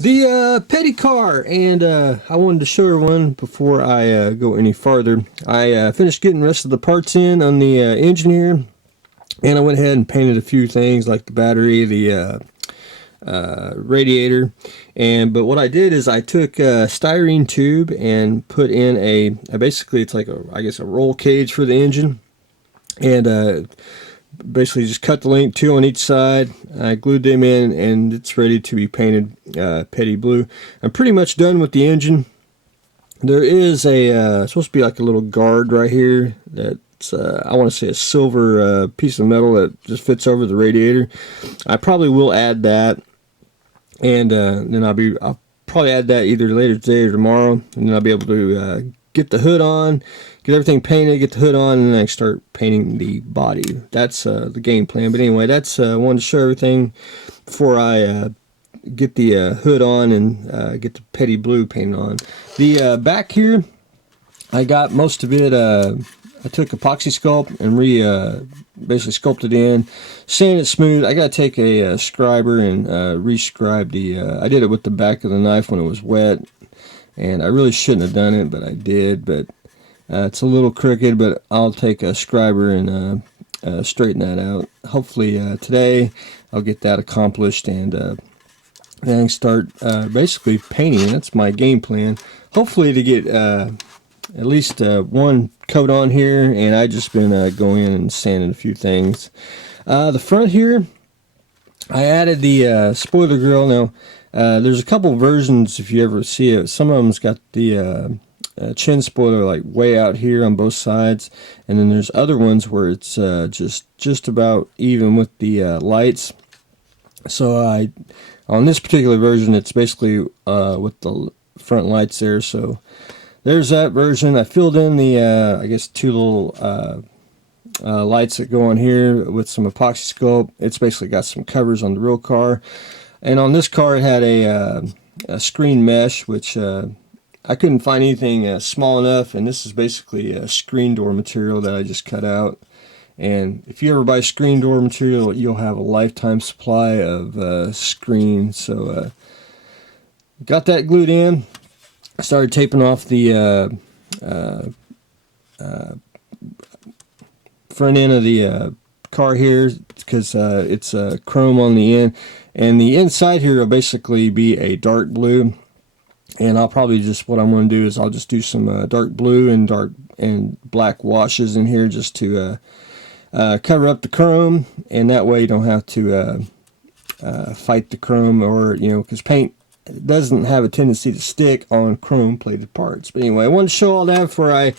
The petty car, and I wanted to show everyone before I go any farther. I finished getting the rest of the parts in on the engine here, and I went ahead and painted a few things like the battery, the radiator, but what I did is I took a styrene tube and put in basically it's like I guess a roll cage for the engine, and basically just cut the link, two on each side. I glued them in, and it's ready to be painted petty blue. I'm pretty much done with the engine. There is supposed to be like a little guard right here that's I want to say a silver piece of metal that just fits over the radiator. I probably will add that, and then I'll probably add that either later today or tomorrow, and then I'll be able to get the hood on, get everything painted, get the hood on, and then I start painting the body. That's the game plan. But anyway, that's I wanted to show everything before I get the hood on and get the petty blue painted on. The back here, I got most of it. I took epoxy sculpt and basically sculpted in, sanded it smooth. I got to take a scriber and rescribe I did it with the back of the knife when it was wet, and I really shouldn't have done it, but I did. But it's a little crooked, but I'll take a scriber and straighten that out. Hopefully today I'll get that accomplished, and then start basically painting. That's my game plan. Hopefully to get at least one coat on here, and I just been going in and sanding a few things. The front here, I added the spoiler grill. Now there's a couple versions if you ever see it. Some of them's got the chin spoiler like way out here on both sides, and then there's other ones where it's just about even with the lights. So on this particular version, it's basically with the front lights there. So there's that version. I filled in the I guess two little lights that go on here with some epoxy sculpt. It's basically got some covers on the real car, and on this car it had a screen mesh, which I couldn't find anything small enough, and this is basically a screen door material that I just cut out. And if you ever buy screen door material, you'll have a lifetime supply of screen. So got that glued in. I started taping off the front end of the car here, because it's chrome on the end, and the inside here will basically be a dark blue. And I'll probably what I'm going to do is I'll just do some dark blue and black washes in here just to cover up the chrome, and that way you don't have to fight the chrome, or because paint doesn't have a tendency to stick on chrome plated parts. But anyway, I wanted to show all that before I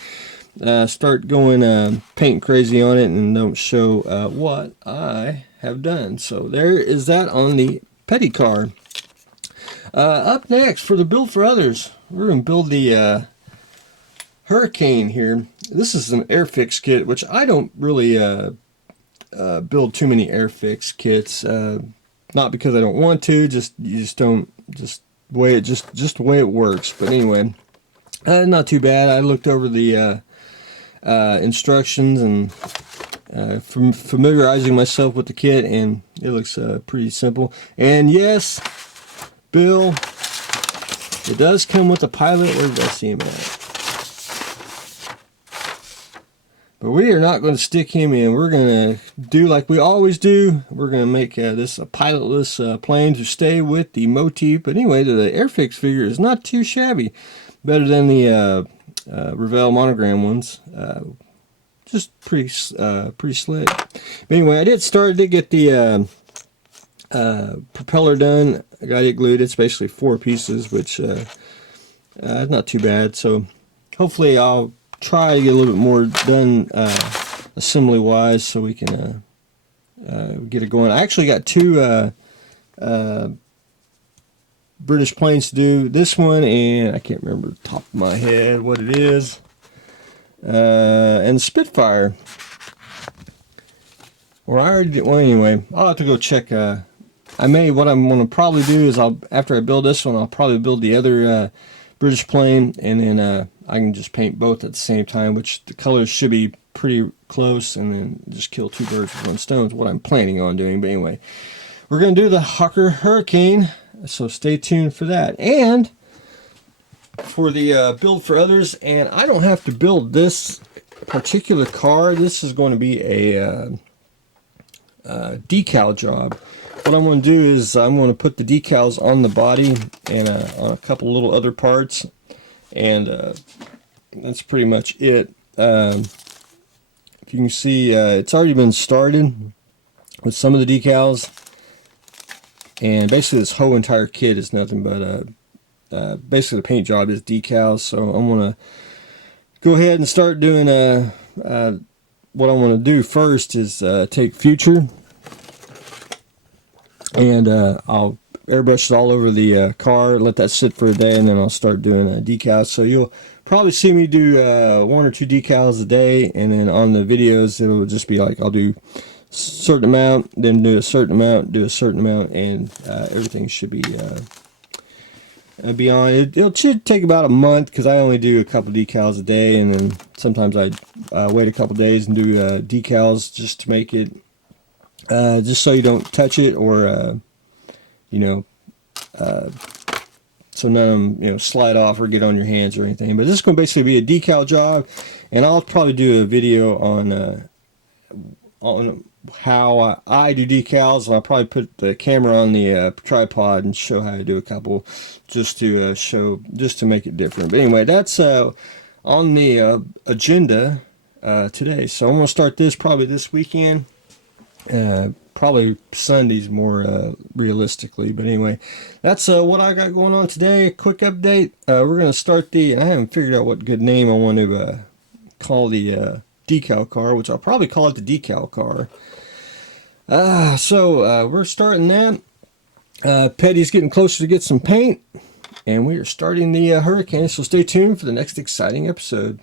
start going paint crazy on it and don't show what I have done. So there is that on the petty car. Up next, for the build for others, we're going to build the Hurricane here. This is an Airfix kit, which I don't really build too many Airfix kits. Not because I don't want to, you just don't, just the way it works. But anyway, not too bad. I looked over the instructions and familiarizing myself with the kit, and it looks pretty simple. And yes, Bill, it does come with a pilot. Where did I see him at? But we are not going to stick him in. We're going to do like we always do. We're going to make this a pilotless plane to stay with the motif. But anyway, the Airfix figure is not too shabby. Better than the Revell monogram ones. Just pretty slick. But anyway, I did get the propeller done. I got it glued. It's basically 4 pieces, which is not too bad. So hopefully I'll try to get a little bit more done assembly wise, so we can get it going. I actually got 2 British planes to do. This one, and I can't remember the top of my head what it is, and Spitfire. Or I already did. Well, anyway, I'll have to go check. What I'm going to probably do is after I build this one, I'll probably build the other British plane, and then I can just paint both at the same time, which the colors should be pretty close, and then just kill 2 birds with 1 stone is what I'm planning on doing. But anyway, we're going to do the Hawker Hurricane. So stay tuned for that. And for the build for others, and I don't have to build this particular car. This is going to be a decal job. What I'm going to do is I'm going to put the decals on the body and on a couple little other parts, and that's pretty much it. If you can see, it's already been started with some of the decals, and basically this whole entire kit is nothing but basically the paint job is decals. So I'm going to go ahead and start doing what I want to do first is take Future, and I'll airbrush it all over the car, let that sit for a day, and then I'll start doing decals. So you'll probably see me do 1 or 2 decals a day, and then on the videos it'll just be like I'll do a certain amount, then do a certain amount, do a certain amount, and everything should be beyond. It should take about a month because I only do a couple decals a day, and then sometimes I wait a couple days and do decals just to make it just so you don't touch it, or so none of them slide off or get on your hands or anything. But this is going to basically be a decal job, and I'll probably do a video on how I do decals, and I'll probably put the camera on the tripod and show how to do a couple, just to make it different. But anyway, that's on the agenda today. So I'm going to start this probably this weekend, probably Sundays more realistically. But anyway, that's what I got going on today. A quick update. We're going to start and I haven't figured out what good name I want to call the decal car, which I'll probably call it the decal car. So we're starting that. Petty's getting closer to get some paint, and we are starting the Hurricane, so stay tuned for the next exciting episode.